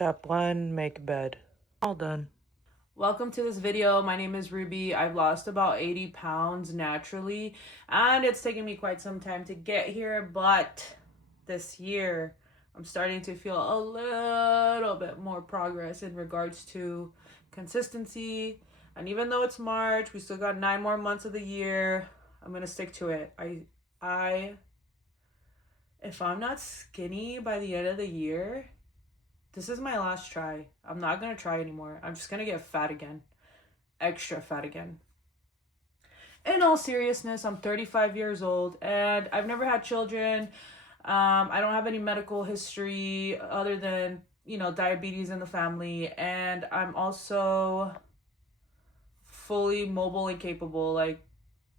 Step 1, make bed. All done. Welcome to this video. My name is Ruby. I've lost about 80 pounds naturally, and it's taken me quite some time to get here, but this year I'm starting to feel a little bit more progress in regards to consistency. And even though it's March, we still got 9 more months of the year. I'm gonna stick to it. If I'm not skinny by the end of the year, this is my last try. I'm not gonna try anymore. I'm just gonna get fat again. Extra fat again. In all seriousness, I'm 35 years old and I've never had children. I don't have any medical history other than, diabetes in the family. And I'm also fully mobile and capable. Like,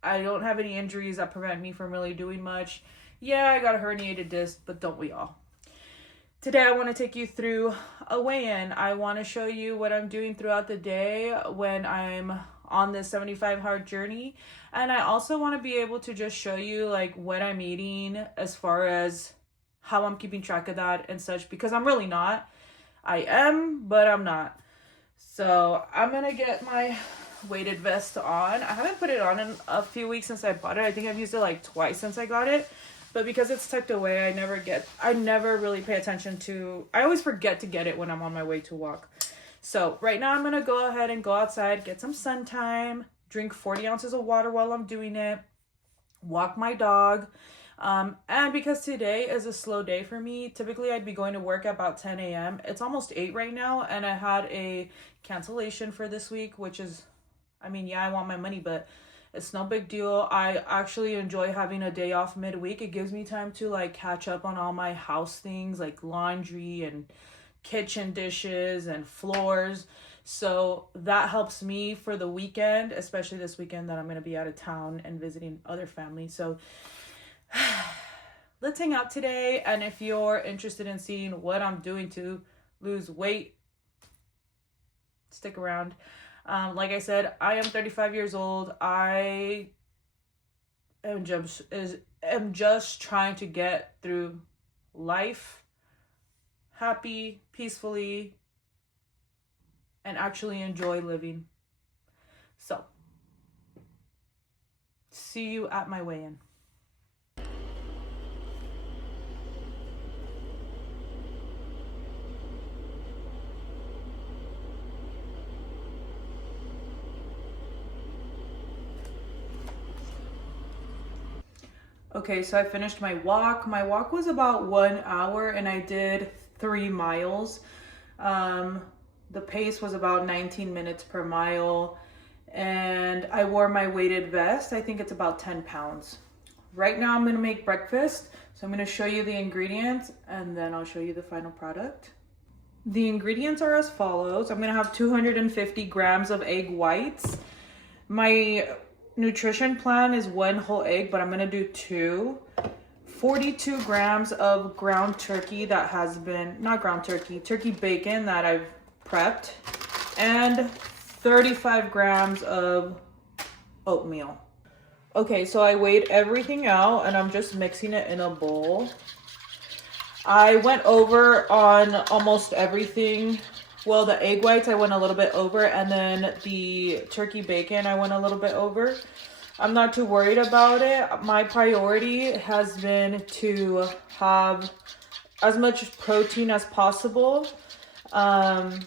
I don't have any injuries that prevent me from really doing much. Yeah, I got a herniated disc, but don't we all? Today, I want to take you through a weigh-in. I want to show you what I'm doing throughout the day when I'm on this 75 hard journey. And I also want to be able to just show you like what I'm eating as far as how I'm keeping track of that and such, because I'm really not. I am, but I'm not. So I'm going to get my weighted vest on. I haven't put it on in a few weeks since I bought it. I think I've used it like twice since I got it. But because it's tucked away, I never really pay attention to, I always forget to get it when I'm on my way to walk. So right now I'm going to go ahead and go outside, get some sun time, drink 40 ounces of water while I'm doing it, walk my dog. And because today is a slow day for me, typically I'd be going to work at about 10 a.m. It's almost 8 right now, and I had a cancellation for this week, which is, I want my money, but it's no big deal. I actually enjoy having a day off midweek. It gives me time to like catch up on all my house things like laundry and kitchen dishes and floors. So that helps me for the weekend, especially this weekend that I'm going to be out of town and visiting other family. So let's hang out today. And if you're interested in seeing what I'm doing to lose weight, stick around. Like I said, I am 35 years old. I am just trying to get through life happy, peacefully, and actually enjoy living. So, see you at my weigh-in. Okay, so I finished my walk. My walk was about 1 hour and I did 3 miles. The pace was about 19 minutes per mile, and I wore my weighted vest. I think it's about 10 pounds. Right now I'm gonna make breakfast. So I'm gonna show you the ingredients and then I'll show you the final product. The ingredients are as follows. I'm gonna have 250 grams of egg whites. My nutrition plan is 1 whole egg, but I'm gonna do 2. 42 grams of ground turkey that has been, not ground turkey, turkey bacon that I've prepped, and 35 grams of oatmeal. Okay, so I weighed everything out and I'm just mixing it in a bowl. I went over on almost everything. Well, the egg whites I went a little bit over, and then the turkey bacon I went a little bit over. I'm not too worried about it. My priority has been to have as much protein as possible, and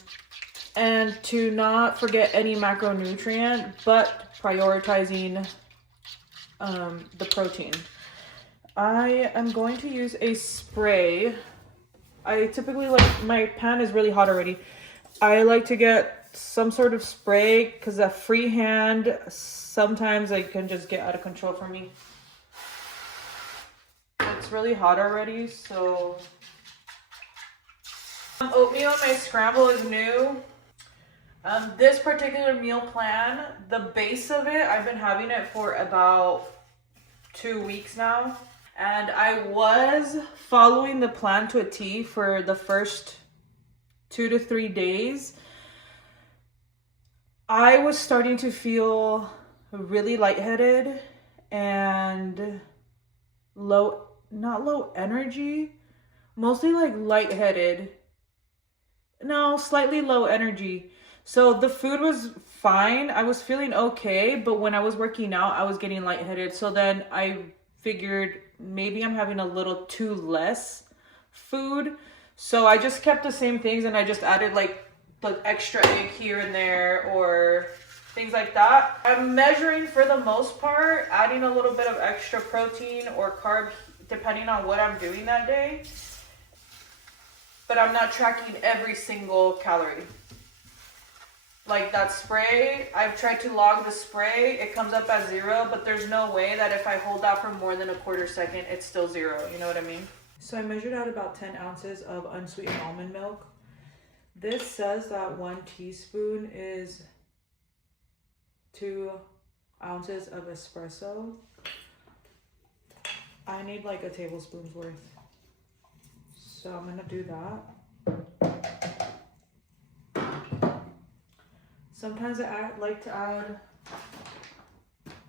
to not forget any macronutrient, but prioritizing the protein. I am going to use a spray. I typically my pan is really hot already. I like to get some sort of spray because a freehand, sometimes it can just get out of control for me. It's really hot already, so. Oatmeal, my scramble is new. This particular meal plan, the base of it, I've been having it for about 2 weeks now. And I was following the plan to a T for the first 2 to 3 days. I was starting to feel really lightheaded and not low energy, mostly like lightheaded. no, slightly low energy. So the food was fine. I was feeling okay, but when I was working out, I was getting lightheaded. So then I figured maybe I'm having a little too less food. So I just kept the same things and I just added like the extra egg here and there or things like that. I'm measuring for the most part, adding a little bit of extra protein or carb depending on what I'm doing that day. But I'm not tracking every single calorie. Like that spray, I've tried to log the spray, it comes up as 0, but there's no way that if I hold that for more than a quarter second, it's still 0. You know what I mean? So I measured out about 10 ounces of unsweetened almond milk. This says that 1 teaspoon is 2 ounces of espresso. I need like a tablespoon's worth. So I'm gonna do that. Sometimes I like to add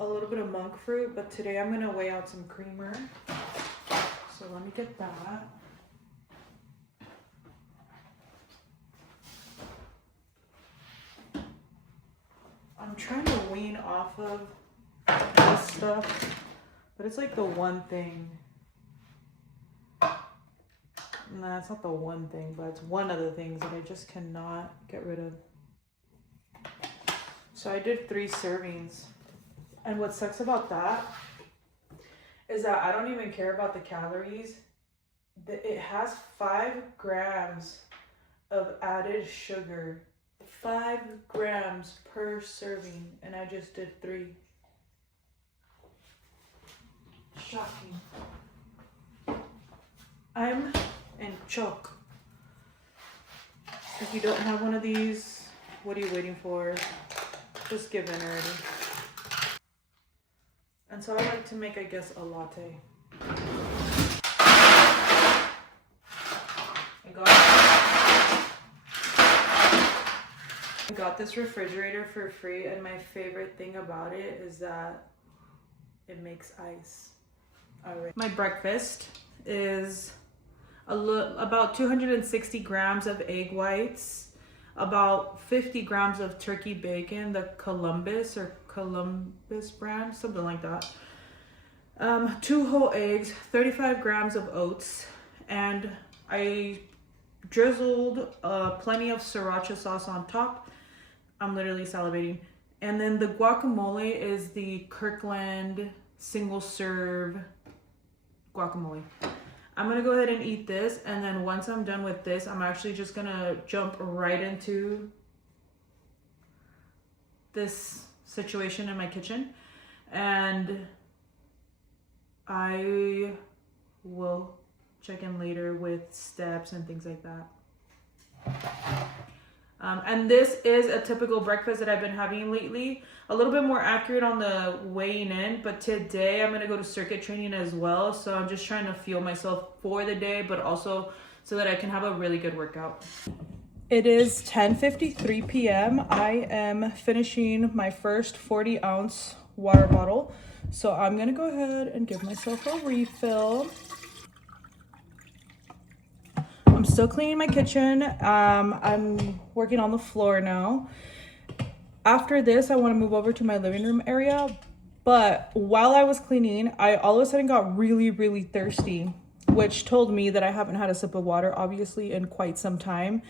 a little bit of monk fruit, but today I'm gonna weigh out some creamer. So let me get that. I'm trying to wean off of this stuff, but it's like the one thing. Nah, it's not the one thing, but it's one of the things that I just cannot get rid of. So I did 3 servings. And what sucks about that is that I don't even care about the calories. It has 5 grams of added sugar. 5 grams per serving, and I just did 3. Shocking. I'm in shock. If you don't have one of these, what are you waiting for? Just give in already. And so I like to make, I guess, a latte. I got this refrigerator for free, and my favorite thing about it is that it makes ice. All right. My breakfast is about 260 grams of egg whites, about 50 grams of turkey bacon, the Columbus brand, something like that. 2 whole eggs, 35 grams of oats, and I drizzled plenty of sriracha sauce on top. I'm literally salivating. And then the guacamole is the Kirkland single serve guacamole. I'm gonna go ahead and eat this, and then once I'm done with this, I'm actually just gonna jump right into this situation in my kitchen, and I will check in later with steps and things like that. And this is a typical breakfast that I've been having lately. A little bit more accurate on the weighing in, but today I'm gonna go to circuit training as well. So I'm just trying to fuel myself for the day, but also so that I can have a really good workout. It is 10:53 p.m. I am finishing my first 40-ounce water bottle. So I'm gonna go ahead and give myself a refill. I'm still cleaning my kitchen. I'm working on the floor now. After this, I want to move over to my living room area. But while I was cleaning, I all of a sudden got really, really thirsty, which told me that I haven't had a sip of water, obviously, in quite some time.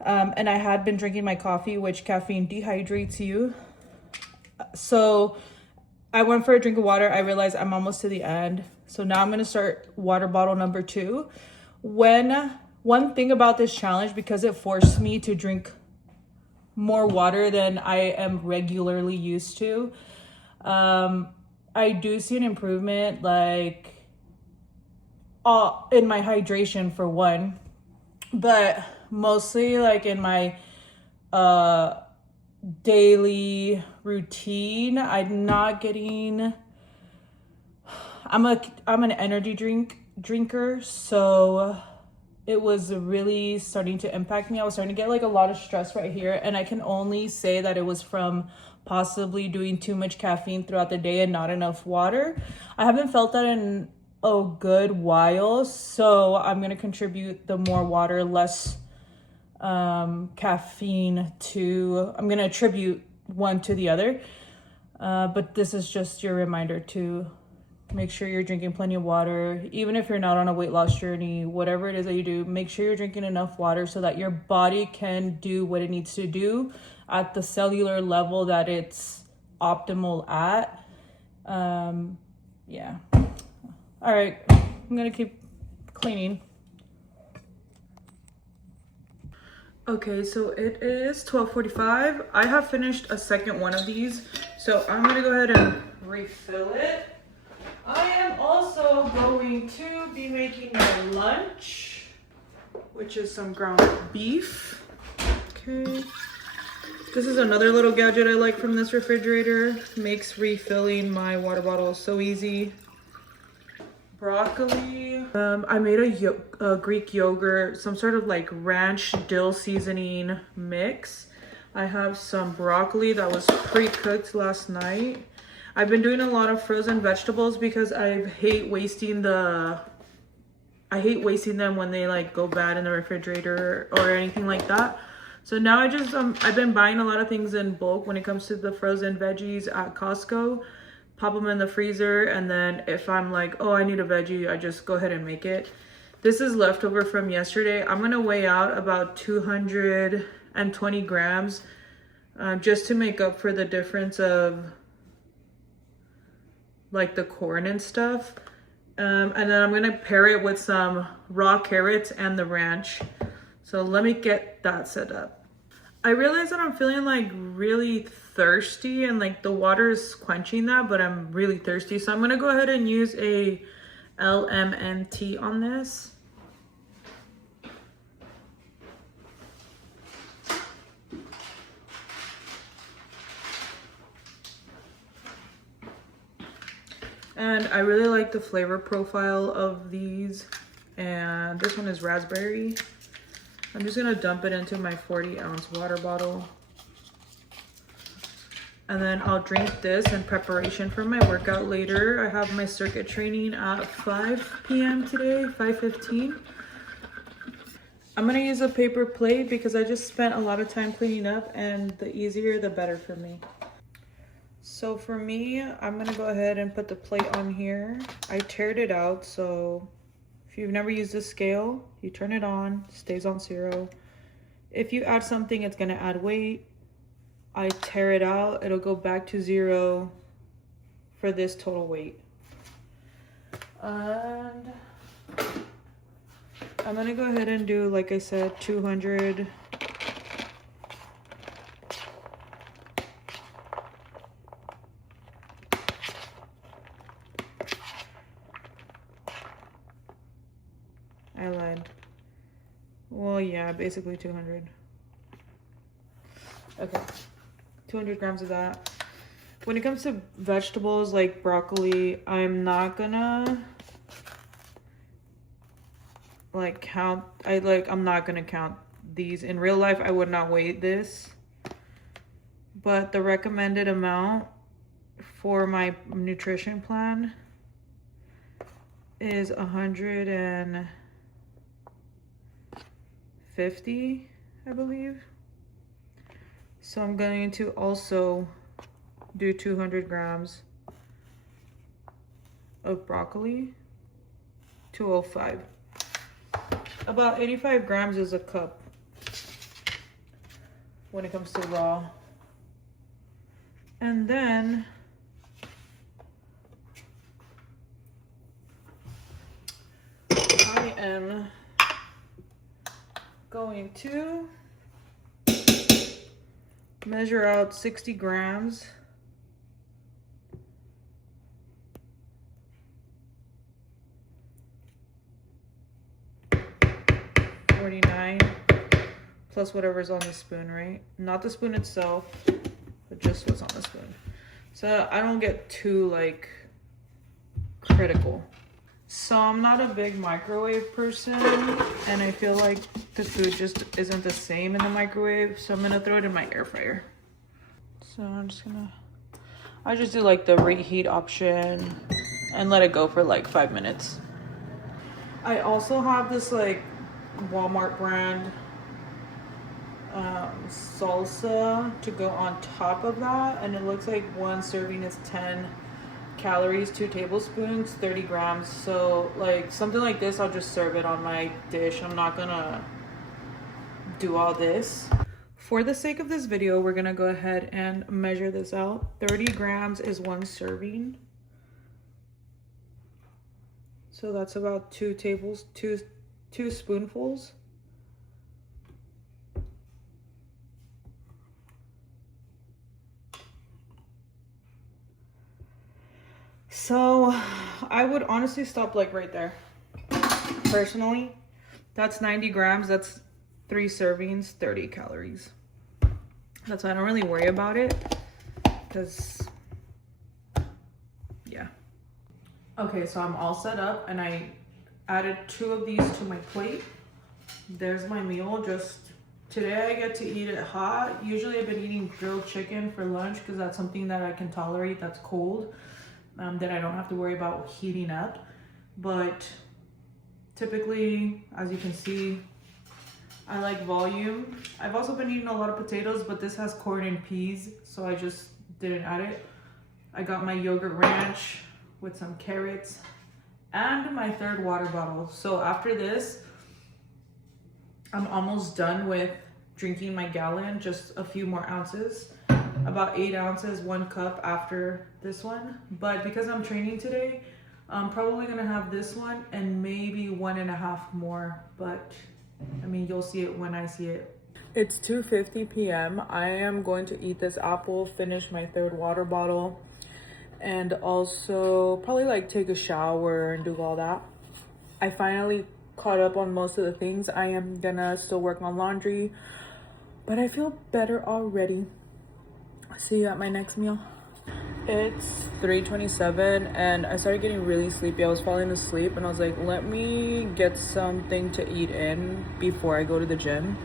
And I had been drinking my coffee, which caffeine dehydrates you. So I went for a drink of water. I realized I'm almost to the end. So now I'm going to start water bottle number 2. One thing about this challenge, because it forced me to drink more water than I am regularly used to, I do see an improvement, like in my hydration for one, but mostly like in my daily routine. I'm an energy drinker, so it was really starting to impact me. I was starting to get like a lot of stress right here, and I can only say that it was from possibly doing too much caffeine throughout the day and not enough water. I haven't felt that in a good while, so I'm gonna contribute the more water, less caffeine to, I'm going to attribute one to the other. But this is just your reminder to make sure you're drinking plenty of water. Even if you're not on a weight loss journey, whatever it is that you do, make sure you're drinking enough water so that your body can do what it needs to do at the cellular level that it's optimal at. Yeah. All right, I'm gonna keep cleaning. Okay, so it is 12:45. I have finished a second one of these, so I'm gonna go ahead and refill it. I am also going to be making my lunch, which is some ground beef. Okay. This is another little gadget I like from this refrigerator. Makes refilling my water bottle so easy. Broccoli. I made a Greek yogurt, some sort of like ranch dill seasoning mix. I have some broccoli that was pre-cooked last night. I've been doing a lot of frozen vegetables because I hate wasting them when they like go bad in the refrigerator or anything like that. So now I've been buying a lot of things in bulk when it comes to the frozen veggies at Costco. Pop them in the freezer, and then if I'm like, oh, I need a veggie, I just go ahead and make it. This is leftover from yesterday. I'm gonna weigh out about 220 grams just to make up for the difference of like the corn and stuff. And then I'm gonna pair it with some raw carrots and the ranch. So let me get that set up. I realize that I'm feeling like really thirsty and like the water is quenching that, but I'm really thirsty. So I'm gonna go ahead and use a LMNT on this. And I really like the flavor profile of these. And this one is raspberry. I'm just gonna dump it into my 40-ounce water bottle. And then I'll drink this in preparation for my workout later. I have my circuit training at 5 p.m. today, 5:15. I'm gonna use a paper plate because I just spent a lot of time cleaning up, and the easier the better for me. So for me, I'm gonna go ahead and put the plate on here. I teared it out, so if you've never used this scale, you turn it on, stays on 0. If you add something, it's gonna add weight. I tear it out, it'll go back to 0 for this total weight. And I'm gonna go ahead and do, like I said, 200. I lied. Well, yeah, basically 200. Okay, 200 grams of that. When it comes to vegetables like broccoli, I'm not gonna like count. I'm not gonna count these. In real life, I would not weigh this. But the recommended amount for my nutrition plan is 150, I believe. So I'm going to also do 200 grams of broccoli, 205. About 85 grams is a cup when it comes to raw. And then I am going to measure out 60 grams. $49 plus whatever's on the spoon, right? Not the spoon itself, but just what's on the spoon. So I don't get too like critical. So I'm not a big microwave person, and I feel like the food just isn't the same in the microwave, so I'm gonna throw it in my air fryer. So I just do like the reheat option and let it go for like 5 minutes. I also have this like Walmart brand salsa to go on top of that, and it looks like one serving is 10 calories, 2 tablespoons, 30 grams. So like something like this, I'll just serve it on my dish. I'm not gonna do all this. For the sake of this video, we're gonna go ahead and measure this out. 30 grams is one serving. So that's about two spoonfuls. So I would honestly stop like right there. Personally, that's 90 grams. That's 3 servings, 30 calories. That's why I don't really worry about it, because yeah. Okay, so I'm all set up and I added 2 of these to my plate. There's my meal. Just today I get to eat it hot. Usually I've been eating grilled chicken for lunch because that's something that I can tolerate, that's cold, that I don't have to worry about heating up. But typically, as you can see, I like volume. I've also been eating a lot of potatoes, but this has corn and peas, so I just didn't add it. I got my yogurt ranch with some carrots and my 3rd water bottle. So after this, I'm almost done with drinking my gallon, just a few more ounces, about 8 ounces, 1 cup after this one. But because I'm training today, I'm probably gonna have this one and maybe 1.5 more, but I mean, you'll see it when I see it. It's 2:50 p.m. I am going to eat this apple, finish my 3rd water bottle, and also probably like take a shower and do all that. I finally caught up on most of the things. I am gonna still work on laundry, but I feel better already. See you at my next meal. It's 3:27 and I started getting really sleepy. I was falling asleep and I was like, let me get something to eat in before I go to the gym.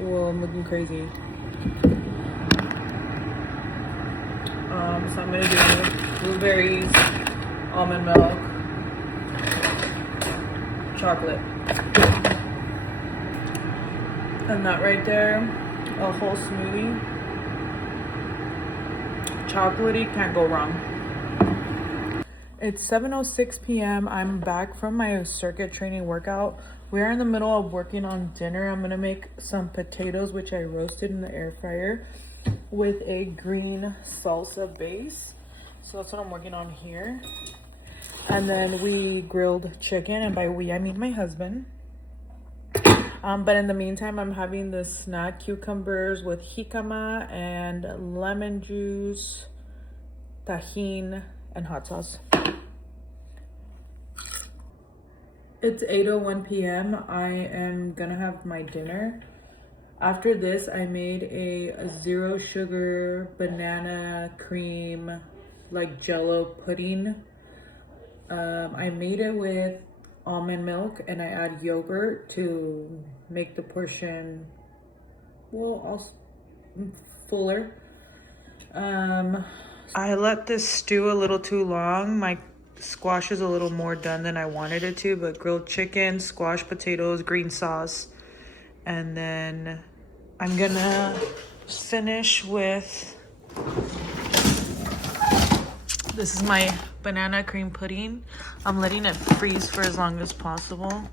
Well, I'm looking crazy. So I'm gonna do blueberries, almond milk, chocolate. And that right there, a whole smoothie. Chocolatey, can't go wrong. It's 7:06 p.m. I'm back from my circuit training workout. We're in the middle of working on dinner. I'm gonna make some potatoes, which I roasted in the air fryer, with a green salsa base. So that's what I'm working on here. And then we grilled chicken, and by we I mean my husband. But in the meantime, I'm having this snack, cucumbers with jicama and lemon juice, tahini, and hot sauce. It's 8:01 p.m. I am gonna have my dinner. After this, I made a 0 sugar banana cream, like jello pudding. I made it with almond milk and I add yogurt to make the portion, well, fuller. I let this stew a little too long. My squash is a little more done than I wanted it to, but grilled chicken, squash potatoes, green sauce, and then I'm gonna finish with, this is my banana cream pudding. I'm letting it freeze for as long as possible,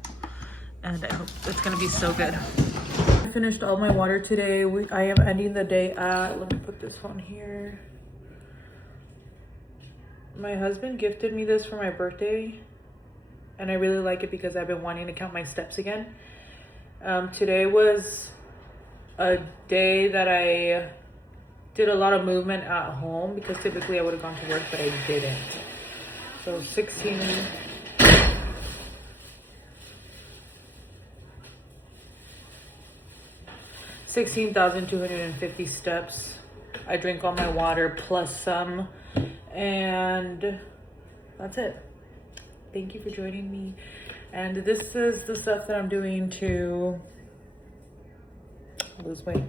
and I hope it's gonna be so good. I finished all my water today. I am ending the day at, let me put this phone here. My husband gifted me this for my birthday, and I really like it because I've been wanting to count my steps again. Today was a day that I did a lot of movement at home because typically I would have gone to work, but I didn't. So 16,250 steps. I drank all my water plus some, and that's it. Thank you for joining me. And this is the stuff that I'm doing to lose weight.